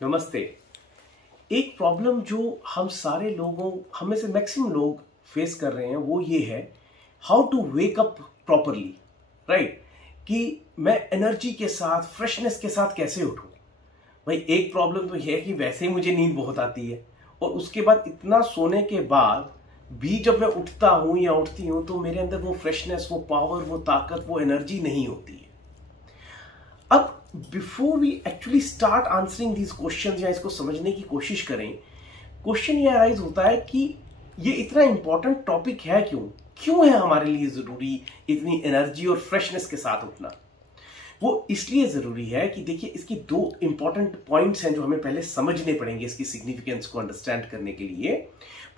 नमस्ते। एक प्रॉब्लम जो हम सारे लोगों हम में से मैक्सिमम लोग फेस कर रहे हैं वो ये है, how to wake up properly, right? कि मैं एनर्जी के साथ, फ्रेशनेस के साथ कैसे उठूं। भाई एक प्रॉब्लम तो ये है कि वैसे ही मुझे नींद बहुत आती है और उसके बाद इतना सोने के बाद भी जब मैं उठता हूं या उठती हूं तो मेरे अंदर वो फ्रेशनेस, वो पावर, वो ताकत, वो एनर्जी नहीं होती है। अब before we actually start answering these questions या इसको समझने की कोशिश करें, क्वेश्चन ये अराइज होता है कि ये इतना इंपॉर्टेंट टॉपिक है क्यों है हमारे लिए जरूरी इतनी एनर्जी और फ्रेशनेस के साथ उठना। वो इसलिए जरूरी है कि देखिए इसकी दो इंपॉर्टेंट पॉइंट्स हैं जो हमें पहले समझने पड़ेंगे इसकी सिग्निफिकेंस को अंडरस्टैंड करने के लिए।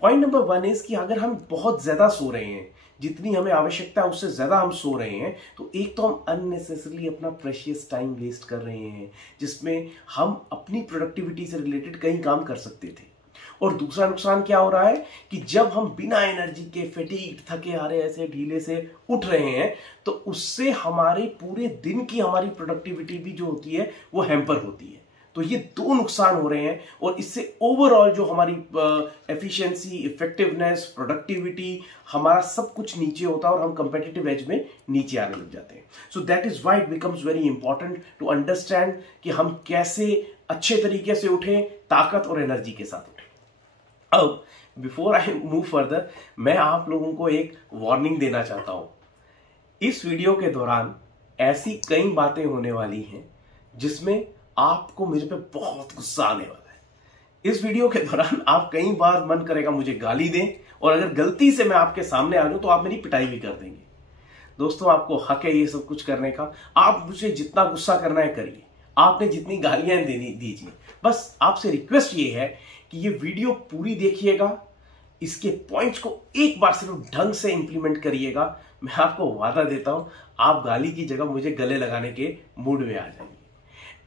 पॉइंट नंबर वन इज कि अगर हम बहुत ज्यादा सो रहे हैं, जितनी हमें आवश्यकता है उससे ज्यादा हम सो रहे हैं, तो एक तो हम अननेसेसरली अपना प्रेशियस टाइम वेस्ट कर रहे हैं जिसमें हम अपनी प्रोडक्टिविटी से रिलेटेड कई काम कर सकते थे। और दूसरा नुकसान क्या हो रहा है कि जब हम बिना एनर्जी के, फैटीग्ड, थके हारे, ऐसे ढीले से उठ रहे हैं तो उससे हमारे पूरे दिन की हमारी प्रोडक्टिविटी भी जो होती है वो हैम्पर होती है। तो ये दो नुकसान हो रहे हैं और इससे ओवरऑल जो हमारी एफिशिएंसी, इफेक्टिवनेस, प्रोडक्टिविटी, हमारा सब कुछ नीचे होता है और हम कंपेटिटिव एज में नीचे आने लग जाते हैं। So that is why it becomes very important to understand कि हम कैसे अच्छे तरीके से उठें, ताकत और एनर्जी के साथ उठें। अब बिफोर आई मूव फर्दर, मैं आप लोगों को एक वार्निंग देना चाहता हूं। इस वीडियो के दौरान ऐसी कई बातें होने वाली हैं जिसमें आपको मेरे पे बहुत गुस्सा आने वाला है। इस वीडियो के दौरान आप कई बार मन करेगा मुझे गाली दें और अगर गलती से मैं आपके सामने आ जाऊं तो आप मेरी पिटाई भी कर देंगे। दोस्तों, आपको हक है ये सब कुछ करने का। आप मुझे जितना गुस्सा करना है करिए, आपने जितनी गालियां देनी दीजिए। बस आपसे रिक्वेस्ट ये है कि ये वीडियो पूरी देखिएगा, इसके पॉइंट्स को एक बार सिर्फ ढंग से इंप्लीमेंट करिएगा। मैं आपको वादा देता हूं आप गाली की जगह मुझे गले लगाने के मूड में आ जाएंगे।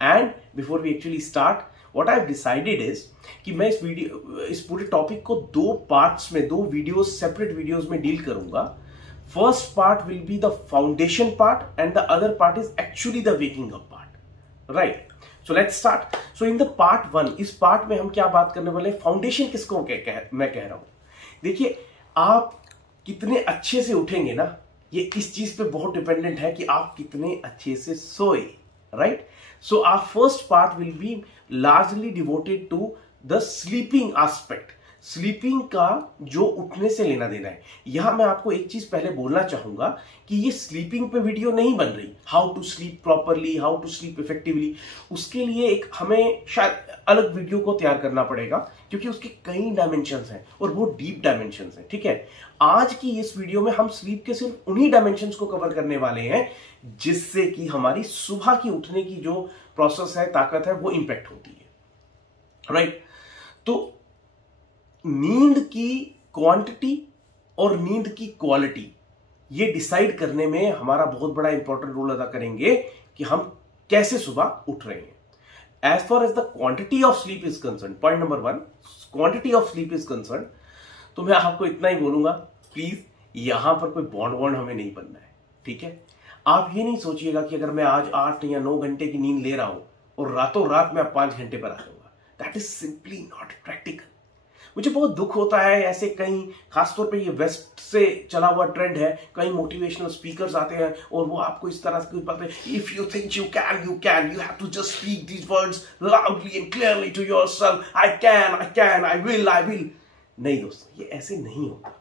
And before we actually start, what I have decided is कि मैं इस पूरे टॉपिक को दो पार्ट्स में, दो वीडियोस, सेपरेट वीडियोस में डील करूंगा। First part will be the foundation part and the other part is actually the waking up part, right? So let's start. So in the part 1, इस part में हम क्या बात करने वाले हैं? फाउंडेशन किसको मैं कह रहा हूं। देखिए, आप कितने अच्छे से उठेंगे ना, ये इस चीज पे बहुत डिपेंडेंट है कि आप कितने अच्छे से सोए, right? So our first part will be largely devoted to the sleeping aspect. Sleeping का जो उठने से लेना देना है। यहां मैं आपको एक चीज पहले बोलना चाहूंगा कि ये स्लीपिंग पे वीडियो नहीं बन रही, how to sleep properly, how to sleep effectively. उसके लिए एक हमें शायद अलग वीडियो को तैयार करना पड़ेगा क्योंकि उसके कई डायमेंशंस हैं और वो डीप डायमेंशंस हैं, ठीक है? आज की इस वीडियो में हम स्लीप के सिर्फ उन्हीं डायमेंशंस को कवर करने वाले हैं जिससे कि हमारी सुबह की उठने की जो प्रोसेस है, ताकत है, वो इंपैक्ट होती है, राइट? तो नींद की क्वांटिटी और नींद की क्वालिटी ये डिसाइड करने में हमारा बहुत बड़ा इंपॉर्टेंट रोल अदा करेंगे कि हम कैसे सुबह उठ रहे हैं। As far as the quantity of sleep is concern, point number 1, quantity of sleep is concern, तो मैं आपको इतना ही बोलूंगा, प्लीज यहां पर कोई बॉन्ड हमें नहीं बनना है, ठीक है? आप ये नहीं सोचिएगा कि अगर मैं आज 8 या 9 घंटे की नींद ले रहा हूं और रातों रात में 5 घंटे पर आ जाऊंगा। That is simply not practical. मुझे बहुत दुख होता है, ऐसे कई, खासतौर पे ये वेस्ट से चला हुआ ट्रेंड है, कई मोटिवेशनल स्पीकर्स आते हैं और वो आपको इस तरह से बताते हैं, if you think you can, you have to just speak these words loudly and clearly to yourself, I can, I will. नहीं दोस्तों, ये ऐसे नहीं होता।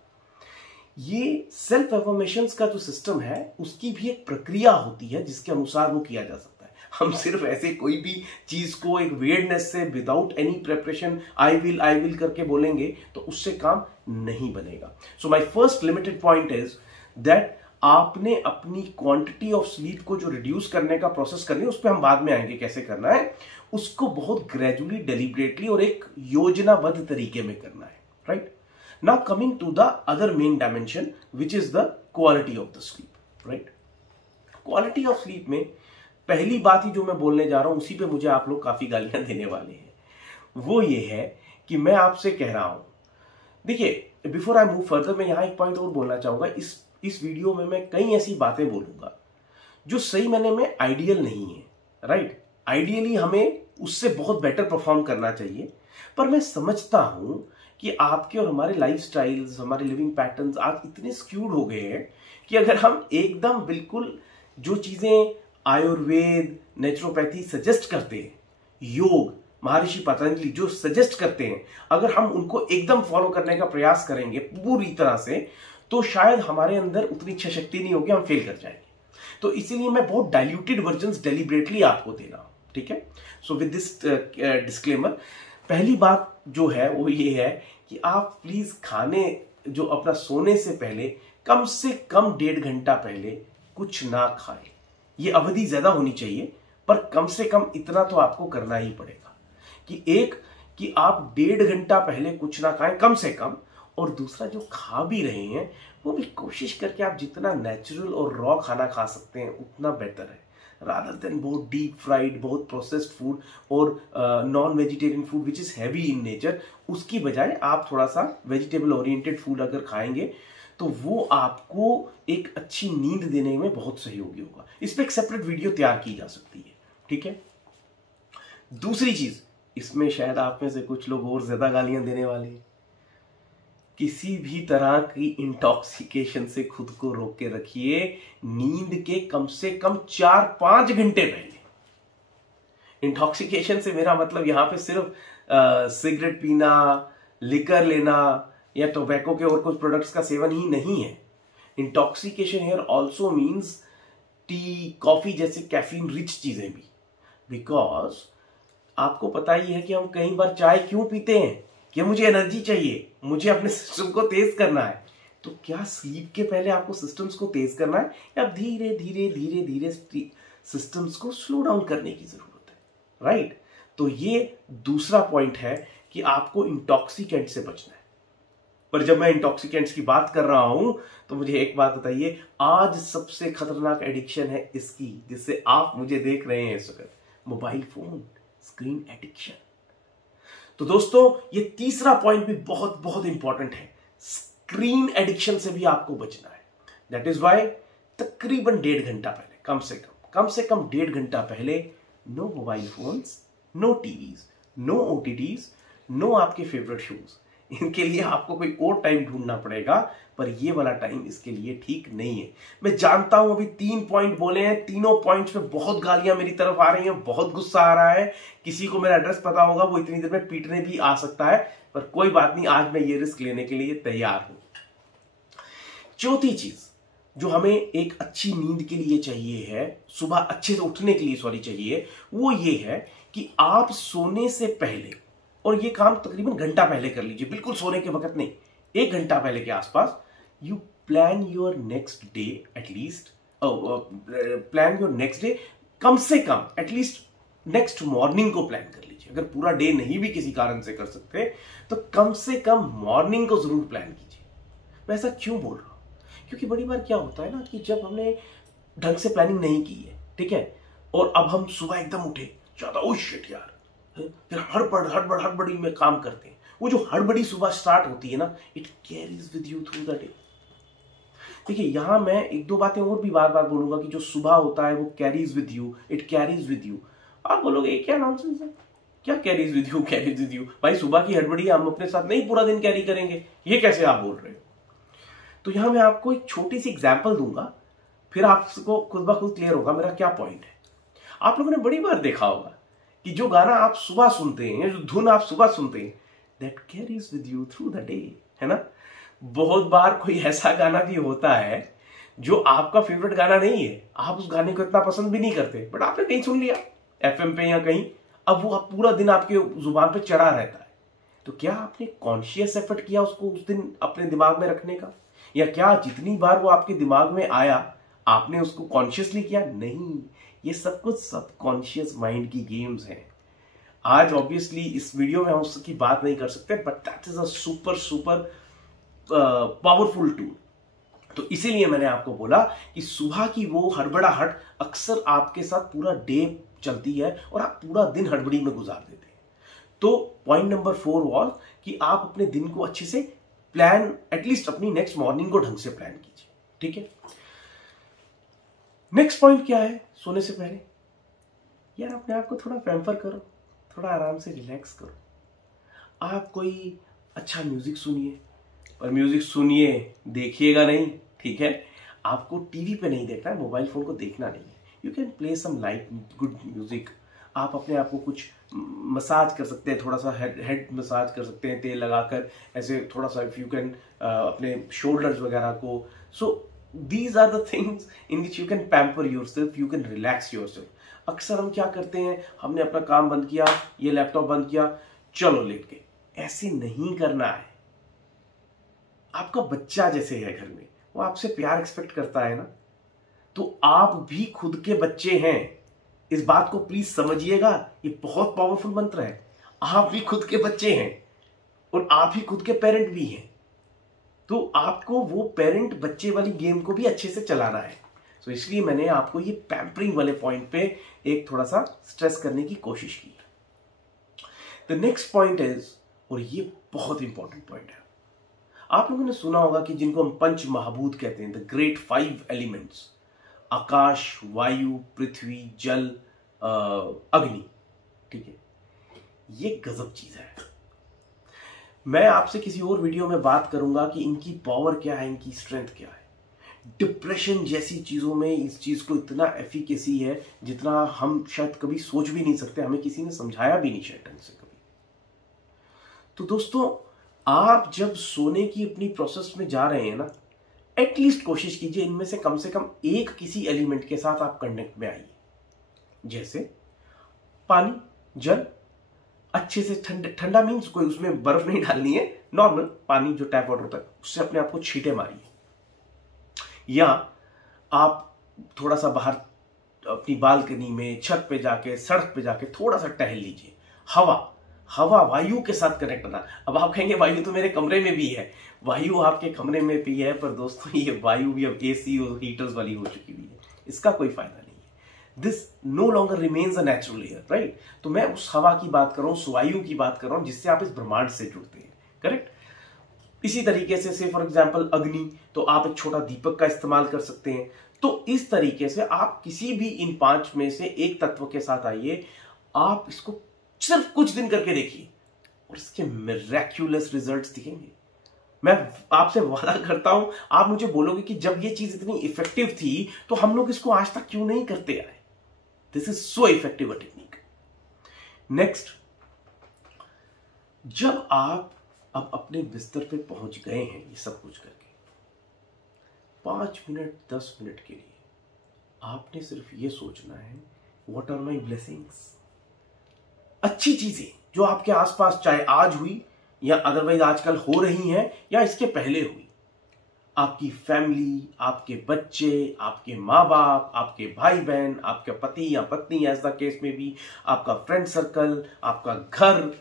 ये सेल्फ अफर्मेशंस का जो सिस्टम है उसकी भी एक प्रक्रिया होती है जिसके अनुसार वो किया जा सकता है। हम सिर्फ ऐसे कोई भी चीज को एक वेयर्डनेस से, without any preparation, I will करके बोलेंगे तो उससे काम नहीं बनेगा। So my first limited point is that आपने अपनी क्वांटिटी ऑफ स्लीप को जो रिड्यूस करने का प्रोसेस करनी है, उस पर हम बाद में आएंगे कैसे करना है, उसको बहुत ग्रेजुअली, डेलिबरेटली और एक योजनाबद्ध तरीके में करना है, right? Now coming to the other main dimension which is the quality of the sleep, right? Quality of sleep में पहली बात ही जो मैं बोलने जा रहा हूं, उसी पे मुझे आप लोग काफी गालियां देने वाले हैं, वो ये है कि मैं आपसे कह रहा हूं, देखिए, बिफोर आई मूव फर्दर, मैं यहां एक पॉइंट और बोलना चाहूंगा। इस वीडियो में मैं कई ऐसी बातें बोलूंगा जो सही मायने में आइडियल नहीं है, राइट? आइडियली हमें उससे बहुत बेटर परफॉर्म करना चाहिए। पर मैं समझता हूं कि आपके और हमारे लाइफस्टाइल्स, हमारे लिविंग पैटर्न्स आज इतने स्क्यूड हो गए हैं कि अगर हम एकदम बिल्कुल जो चीजें आयुर्वेद, नेचुरोपैथी सजेस्ट करते हैं, योग, महर्षि पतंजलि जो सजेस्ट करते हैं, अगर हम उनको एकदम फॉलो करने का प्रयास करेंगे पूरी तरह से, तो शायद हमारे अंदर उतनी इच्छा शक्ति नहीं होगी, हम फेल कर जाएंगे। तो इसीलिए मैं बहुत डाइल्यूटेड वर्जन्स डेलिबरेटली आपको दे रहा हूं, ठीक है। सो विद दिस डिस्क्लेमर, पहली बात जो है वो ये है कि आप प्लीज खाने जो अपना सोने से पहले कम से कम 1.5 घंटा पहले कुछ ना खाएं। ये अवधि ज्यादा होनी चाहिए, पर कम से कम इतना तो आपको करना ही पड़ेगा कि आप 1.5 घंटा पहले कुछ ना खाएं कम से कम। और दूसरा, जो खा भी रहे हैं वो भी कोशिश करके आप जितना नेचुरल और रॉ खाना खा सकते हैं उतना बेटर है, रादर देन बहुत डीप फ्राइड, बहुत प्रोसेस्ड फूड और non vegetarian food which is heavy in nature. उसकी बजाय आप थोड़ा सा वेजिटेबल ओरिएंटेड फूड अगर खाएंगे तो वो आपको एक अच्छी नींद देने में बहुत सहयोगी होगा। इस पर एक सेपरेट वीडियो तैयार की जा सकती है, ठीक है। दूसरी चीज, इसमें शायद आप में से कुछ लोग और ज्यादा गालियां देने वाले हैं, किसी भी तरह की इंटॉक्सिकेशन से खुद को रोक के रखिए। नींद के कम से कम 4-5 घंटे पहले। इंटॉक्सिकेशन से मेरा मतलब यहां पे सिर्फ सिगरेट पीना, लिकर लेना या टोबैको के और कुछ प्रोडक्ट्स का सेवन ही नहीं है। Intoxication here also means T, coffee जैसे कैफीन रिच चीजें भी। बिकॉज आपको पता ही है कि हम कई बार चाय क्यों पीते हैं, कि मुझे एनर्जी चाहिए, मुझे अपने सिस्टम को तेज करना है। तो क्या स्लीप के पहले आपको सिस्टम्स को तेज करना है, या धीरे धीरे धीरे धीरे सिस्टम्स को स्लो डाउन करने की जरूरत है, राइट। तो ये दूसरा पॉइंट है कि आपको इंटॉक्सिकेंट से बचना है। पर जब मैं इंटॉक्सिकेंट्स की बात कर रहा हूं तो मुझे एक बात बताइए, आज सबसे खतरनाक एडिक्शन है इसकी, जिससे आप मुझे देख रहे हैं इस वक्त, मोबाइल फोन, स्क्रीन एडिक्शन। तो दोस्तों, ये तीसरा पॉइंट भी बहुत बहुत इंपॉर्टेंट है। स्क्रीन एडिक्शन से भी आपको बचना है। दैट इज वाई तकरीबन 1.5 घंटा पहले, कम से कम 1.5 घंटा पहले, no mobile phones, no TVs, no OTTs, no आपके फेवरेट शोज। इनके लिए आपको कोई और टाइम ढूंढना पड़ेगा, पर ये वाला टाइम इसके लिए ठीक नहीं है। मैं जानता हूं अभी 3 पॉइंट बोले हैं, तीनों पॉइंट्स पे बहुत गालियां मेरी तरफ आ रही हैं, बहुत गुस्सा आ रहा है। किसी को मेरा एड्रेस पता होगा, वो इतनी देर में पीटने भी आ सकता है, पर कोई बात नहीं, आज मैं ये रिस्क लेने के लिए तैयार हूं। चौथी चीज जो हमें एक अच्छी नींद के लिए चाहिए है, सुबह अच्छे से उठने के लिए चाहिए, वो ये है कि आप सोने से पहले, और ये काम तकरीबन घंटा पहले कर लीजिए, बिल्कुल सोने के वक्त नहीं, 1 घंटा पहले के आसपास, you plan your next day at least, plan your next day, कम से कम एटलीस्ट नेक्स्ट मॉर्निंग को प्लान कर लीजिए। अगर पूरा डे नहीं भी किसी कारण से कर सकते तो कम से कम मॉर्निंग को जरूर प्लान कीजिए। मैं ऐसा क्यों बोल रहा हूं, क्योंकि बड़ी बार क्या होता है ना कि जब हमने ढंग से प्लानिंग नहीं की है, ठीक है, और अब हम सुबह एकदम उठे, ज्यादा ओ शिट यार, फिर हड़बड़ी में काम करते हैं। वो जो हड़बड़ी सुबह स्टार्ट होती है ना, it carries with you through the day. देखिए, यहां मैं 1-2 बातें और भी बार बार बोलूंगा कि जो सुबह होता है वो carries with you, it carries with you. आप बोलोगे क्या नॉनसेंस है, क्या carries with you, carries with you? भाई सुबह की हड़बड़ी हम अपने साथ नहीं पूरा दिन कैरी करेंगे, ये कैसे आप बोल रहे हो? तो यहां मैं आपको एक छोटी सी एग्जाम्पल दूंगा, फिर आपको खुद ब खुद क्लियर होगा मेरा क्या पॉइंट है। आप लोगों ने बड़ी बार देखा होगा कि जो गाना आप सुबह सुनते हैं, जो धुन आप सुबह सुनते हैं, that carries with you through the day, है ना। बहुत बार कोई ऐसा गाना भी होता है जो आपका फेवरेट गाना नहीं है, आप उस गाने को इतना पसंद भी नहीं करते, बट आपने कहीं सुन लिया एफएम पे या कहीं, अब वो पूरा दिन आपके जुबान पे चढ़ा रहता है। तो क्या आपने कॉन्शियस एफर्ट किया उसको उस दिन अपने दिमाग में रखने का, या क्या जितनी बार वो आपके दिमाग में आया आपने उसको कॉन्शियसली किया? नहीं, ये सब कुछ सबकॉन्शियस माइंड की गेम्स हैं। आज ऑब्वियसली इस वीडियो में हम उसकी बात नहीं कर सकते, but that is a super powerful tool. तो इसीलिए मैंने आपको बोला कि सुबह की वो हड़बड़ाहट अक्सर आपके साथ पूरा डे चलती है और आप पूरा दिन हड़बड़ी में गुजार देते हैं। तो पॉइंट नंबर 4 वॉज कि आप अपने दिन को अच्छे से प्लान, एटलीस्ट अपनी नेक्स्ट मॉर्निंग को ढंग से प्लान कीजिए, ठीक है। नेक्स्ट पॉइंट क्या है सोने से पहले? यार अपने आप को थोड़ा पैम्पर करो, थोड़ा आराम से रिलैक्स करो। आप कोई अच्छा म्यूजिक सुनिए, पर म्यूजिक सुनिए, देखिएगा नहीं, ठीक है? आपको टीवी पे नहीं देखना है, मोबाइल फोन को देखना नहीं है। You can play some light good music. आप अपने आप को कुछ मसाज कर सकते हैं, थोड़ा सा हेड मसाज कर सकते हैं तेल लगाकर, ऐसे थोड़ा सा इफ यू कैन अपने शोल्डर्स वगैरह को। So these are the things in which you can pamper yourself, you can relax yourself. अक्सर हम क्या करते हैं, हमने अपना काम बंद किया, ये लैपटॉप बंद किया, चलो लेट गए। ऐसे नहीं करना है। आपका बच्चा जैसे है घर में, वो आपसे प्यार एक्सपेक्ट करता है ना, तो आप भी खुद के बच्चे हैं। इस बात को प्लीज समझिएगा, ये बहुत पावरफुल मंत्र है। आप भी खुद के बच्चे हैं और आप ही खुद के पेरेंट भी हैं, तो आपको वो पेरेंट बच्चे वाली गेम को भी अच्छे से चलाना है। तो इसलिए मैंने आपको ये पैम्परिंग वाले पॉइंट पे एक थोड़ा सा स्ट्रेस करने की कोशिश की। द नेक्स्ट पॉइंट इज, और ये बहुत इंपॉर्टेंट पॉइंट है, आप लोगों ने सुना होगा कि जिनको हम पंच महाभूत कहते हैं, द ग्रेट 5 एलिमेंट्स, आकाश, वायु, पृथ्वी, जल, अग्नि, ठीक है? ये गजब चीज है। मैं आपसे किसी और वीडियो में बात करूंगा कि इनकी पावर क्या है, इनकी स्ट्रेंथ क्या है। डिप्रेशन जैसी चीजों में इस चीज को इतना एफिकेसी है जितना हम शायद कभी सोच भी नहीं सकते, हमें किसी ने समझाया भी नहीं शायद ढंग से कभी। तो दोस्तों, आप जब सोने की अपनी प्रोसेस में जा रहे हैं ना, एटलीस्ट कोशिश कीजिए इनमें से कम एक किसी एलिमेंट के साथ आप कनेक्ट में आइए। जैसे पानी, जल, अच्छे से ठंडा मीन्स कोई उसमें बर्फ नहीं डालनी है, नॉर्मल पानी जो टैप वाटर होता है उससे अपने आप को छींटे मारिए। या आप थोड़ा सा बाहर अपनी बालकनी में, छत पे जाके, सड़क पे जाके थोड़ा सा टहल लीजिए। हवा वायु के साथ कनेक्ट होना। अब आप कहेंगे वायु तो मेरे कमरे में भी है, वायु आपके कमरे में भी है, पर दोस्तों ये वायु भी अब एसी और हीटर्स वाली हो चुकी हुई है, इसका कोई फायदा नहीं है। This no longer remains a natural air, right? तो मैं उस हवा की बात कर रहा हूं, उस वायु की बात कर रहा हूं जिससे आप इस ब्रह्मांड से जुड़ते हैं, करेक्ट? इसी तरीके से फॉर एग्जाम्पल अग्नि, तो आप एक छोटा दीपक का इस्तेमाल कर सकते हैं। तो इस तरीके से आप किसी भी इन 5 में से एक तत्व के साथ आइए, आप इसको सिर्फ कुछ दिन करके देखिए और इसके मिरेक्युलस रिजल्ट्स दिखेंगे। मैं आपसे वादा करता हूं, आप मुझे बोलोगे कि जब ये चीज इतनी इफेक्टिव थी तो हम लोग इसको आज तक क्यों नहीं करते आए। This is so effective a technique. Next, जब आप अब अपने बिस्तर पे पहुंच गए हैं ये सब कुछ करके, 5 मिनट 10 मिनट के लिए आपने सिर्फ ये सोचना है, व्हाट आर माई ब्लेसिंग्स। अच्छी चीजें जो आपके आसपास चाहे आज हुई या अदरवाइज आजकल हो रही हैं या इसके पहले हुई, आपकी फैमिली, आपके बच्चे, आपके माँ बाप, आपके भाई बहन, आपके पति या पत्नी, ऐसा केस में भी आपका फ्रेंड सर्कल, आपका घर,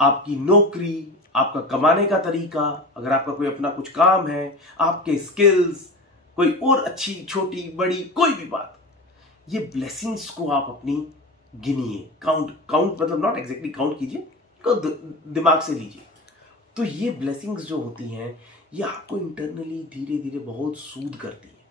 आपकी नौकरी, आपका कमाने का तरीका, अगर आपका कोई अपना कुछ काम है, आपके स्किल्स, कोई और अच्छी छोटी बड़ी कोई भी बात, ये ब्लेसिंग्स को आप अपनी गिनिए, काउंट मतलब नॉट एग्जैक्टली काउंट कीजिए, को दिमाग से लीजिए। तो ये ब्लेसिंग्स जो होती हैं ये आपको इंटरनली धीरे धीरे बहुत सूद करती है।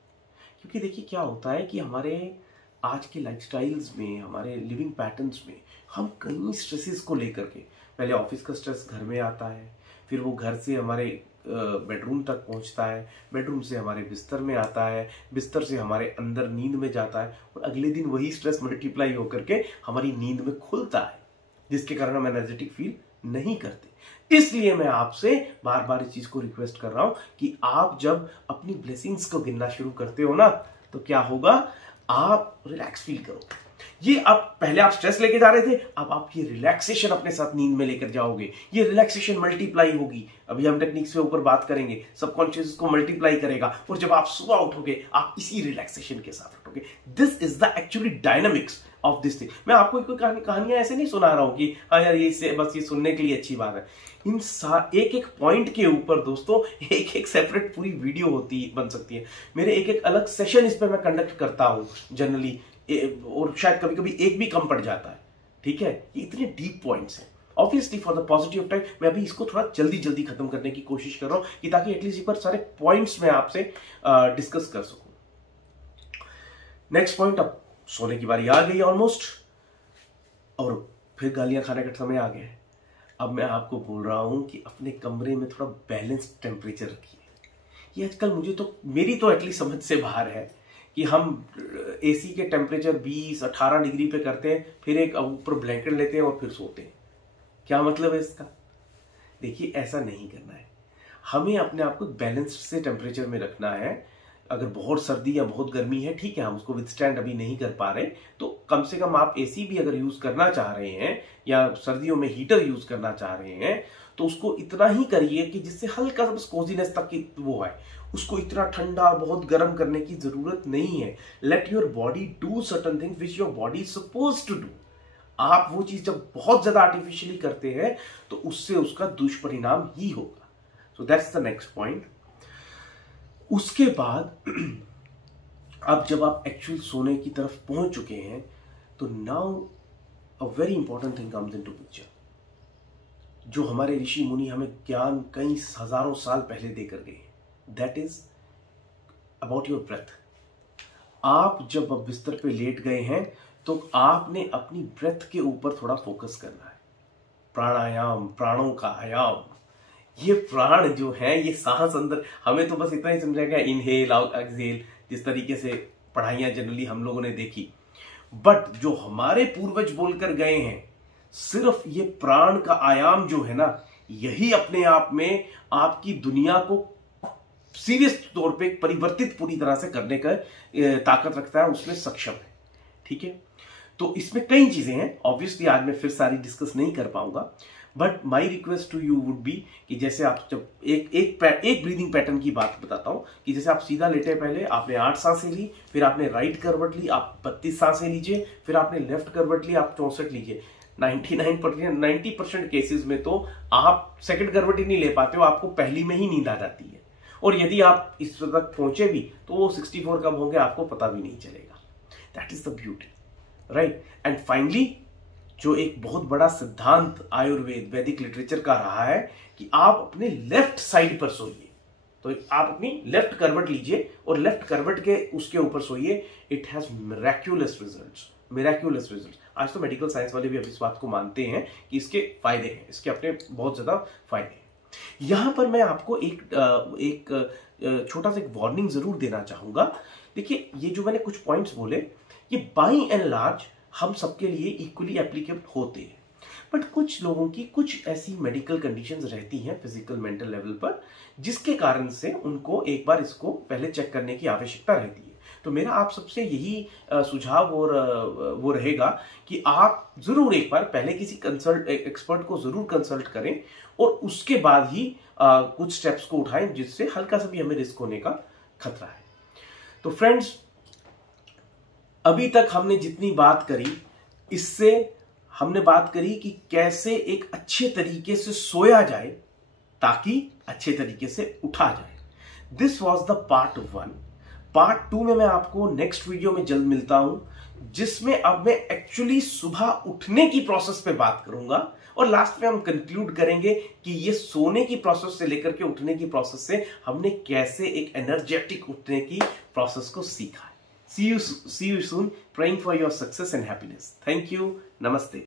क्योंकि देखिए क्या होता है कि हमारे आज के लाइफस्टाइल्स में, हमारे लिविंग पैटर्न्स में हम कई स्ट्रेसेस को लेकर के, पहले ऑफिस का स्ट्रेस घर में आता है, फिर वो घर से हमारे बेडरूम तक पहुंचता है, बेडरूम से हमारे बिस्तर में आता है, बिस्तर से हमारे अंदर नींद में जाता है और अगले दिन वही स्ट्रेस मल्टीप्लाई होकर के हमारी नींद में खुलता है, जिसके कारण हम एनर्जेटिक फील नहीं करते। इसलिए मैं आपसे बार बार इस चीज को रिक्वेस्ट कर रहा हूं कि आप जब अपनी ब्लेसिंग्स को गिनना शुरू करते हो ना, तो क्या होगा, आप रिलैक्स फील करोगे। ये आप पहले आप स्ट्रेस लेके जा रहे थे, अब आप ये रिलैक्सेशन अपने साथ नींद में लेकर जाओगे, ये रिलैक्सेशन मल्टीप्लाई होगी। अभी हम टेक्निक्स के ऊपर बात करेंगे, सबकॉन्शियस को मल्टीप्लाई करेगा और जब आप सुबह उठोगे आप इसी रिलैक्सेशन के साथ उठोगे। This is the actually dynamics of this thing. मैं आपको कोई कहानियां ऐसे नहीं सुना रहा हूं कि हाँ यार ये बस ये सुनने के लिए अच्छी बात है। इन एक एक पॉइंट के ऊपर दोस्तों एक एक सेपरेट पूरी वीडियो बन सकती है। मेरे एक एक अलग सेशन इस पर मैं कंडक्ट करता हूं जनरली, और शायद कभी कभी एक भी कम पड़ जाता है। ठीक है, ये इतने डीप पॉइंट्स हैं। Obviously for the positive time मैं अभी इसको थोड़ा जल्दी खत्म करने की कोशिश कर रहा हूं कि ताकि एटलीस्ट एक बार सारे पॉइंट्स मैं आपसे डिस्कस कर सकूं। नेक्स्ट पॉइंट, अब सोने की बारी आ गई ऑलमोस्ट, और फिर गालियां खाने का समय आ गया है। अब मैं आपको बोल रहा हूं कि अपने कमरे में थोड़ा बैलेंस्ड टेम्परेचर रखिए। ये आजकल मेरी तो एटलीस्ट समझ से बाहर है कि हम एसी के टेम्परेचर 20-18 डिग्री पे करते हैं, फिर एक ऊपर ब्लैंकेट लेते हैं और फिर सोते हैं। क्या मतलब है इसका? देखिए, ऐसा नहीं करना है। हमें अपने आप को बैलेंस से टेम्परेचर में रखना है। अगर बहुत सर्दी या बहुत गर्मी है, ठीक है, हम उसको विथस्टैंड अभी नहीं कर पा रहे, तो कम से कम आप एसी भी अगर यूज करना चाह रहे हैं या सर्दियों में हीटर यूज करना चाह रहे हैं, तो उसको इतना ही करिए कि जिससे हल्का सा कोजीनेस तक की वो है। उसको इतना ठंडा बहुत गर्म करने की जरूरत नहीं है। Let your body do certain things which your body is supposed to do. आप वो चीज जब बहुत ज्यादा आर्टिफिशियली करते हैं तो उससे उसका दुष्परिणाम ही होगा। So that's the next point. उसके बाद अब जब आप एक्चुअल सोने की तरफ पहुंच चुके हैं, तो now a very important thing comes into picture, जो हमारे ऋषि मुनि हमें ज्ञान कई हजारों साल पहले देकर गए। That is about your breath. आप जब बिस्तर पे लेट गए हैं तो आपने अपनी ब्रेथ के ऊपर थोड़ा फोकस करना है। प्राणायाम, प्राणों का आयाम। ये प्राण जो है, ये सांस अंदर, हमें तो बस इतना ही समझा गया इनहेल एक्सहेल, जिस तरीके से पढ़ाइयां जनरली हम लोगों ने देखी। बट जो हमारे पूर्वज बोलकर गए हैं, सिर्फ ये प्राण का आयाम जो है ना, यही अपने आप में आपकी दुनिया को सीरियस तौर पे परिवर्तित पूरी तरह से करने का ताकत रखता है, उसमें सक्षम है। ठीक है, तो इसमें कई चीजें हैं। ऑब्वियसली आज मैं फिर सारी डिस्कस नहीं कर पाऊंगा, but my request to you would be कि जैसे आप जब एक ब्रीदिंग पैटर्न की बात बताता हूं कि जैसे आप सीधा लेटे, पहले आपने 8 सांसें ली, फिर आपने राइट करवट ली, आप 32 सांसें लीजिए, फिर आपने लेफ्ट करवट ली, आप 64 लीजिए। 90% केसेस में तो आप सेकंड करवट ही नहीं ले पाते हो, आपको पहली में ही नींद आ जाती है। और यदि आप इस तक पहुंचे भी तो वो 64 कब होंगे आपको पता भी नहीं चलेगा। That is the beauty, right. And finally, जो एक बहुत बड़ा सिद्धांत आयुर्वेद वैदिक लिटरेचर का रहा है कि आप अपने लेफ्ट साइड पर सोइए। तो आप अपनी लेफ्ट करवट लीजिए और लेफ्ट करवट के उसके ऊपर सोइए। It has miraculous results, miraculous results. आज तो मेडिकल साइंस वाले भी अब इस बात को मानते हैं कि इसके फायदे हैं, इसके अपने बहुत ज्यादा फायदे हैं। यहां पर मैं आपको एक छोटा सा एक वार्निंग जरूर देना चाहूंगा। देखिए, ये जो मैंने कुछ पॉइंट्स बोले, ये बाई एंड लार्ज हम सबके लिए इक्वली एप्लीकेबल होते हैं, बट कुछ लोगों की कुछ ऐसी मेडिकल कंडीशंस रहती हैं फिजिकल मेंटल लेवल पर, जिसके कारण से उनको एक बार इसको पहले चेक करने की आवश्यकता रहती है। तो मेरा आप सबसे यही सुझाव और वो रहेगा कि आप जरूर एक बार पहले किसी एक्सपर्ट को जरूर कंसल्ट करें और उसके बाद ही कुछ स्टेप्स को उठाएं, जिससे हल्का सा भी हमें रिस्क होने का खतरा है। तो फ्रेंड्स, अभी तक हमने जितनी बात करी, इससे हमने बात करी कि कैसे एक अच्छे तरीके से सोया जाए ताकि अच्छे तरीके से उठा जाए। This was the part 1। Part 2 में मैं आपको नेक्स्ट वीडियो में जल्द मिलता हूं, जिसमें अब मैं एक्चुअली सुबह उठने की प्रोसेस पे बात करूंगा और लास्ट में हम कंक्लूड करेंगे कि ये सोने की प्रोसेस से लेकर के उठने की प्रोसेस से हमने कैसे एक एनर्जेटिक उठने की प्रोसेस को सीखा है। See you soon. Praying for your success and happiness. Thank you. Namaste.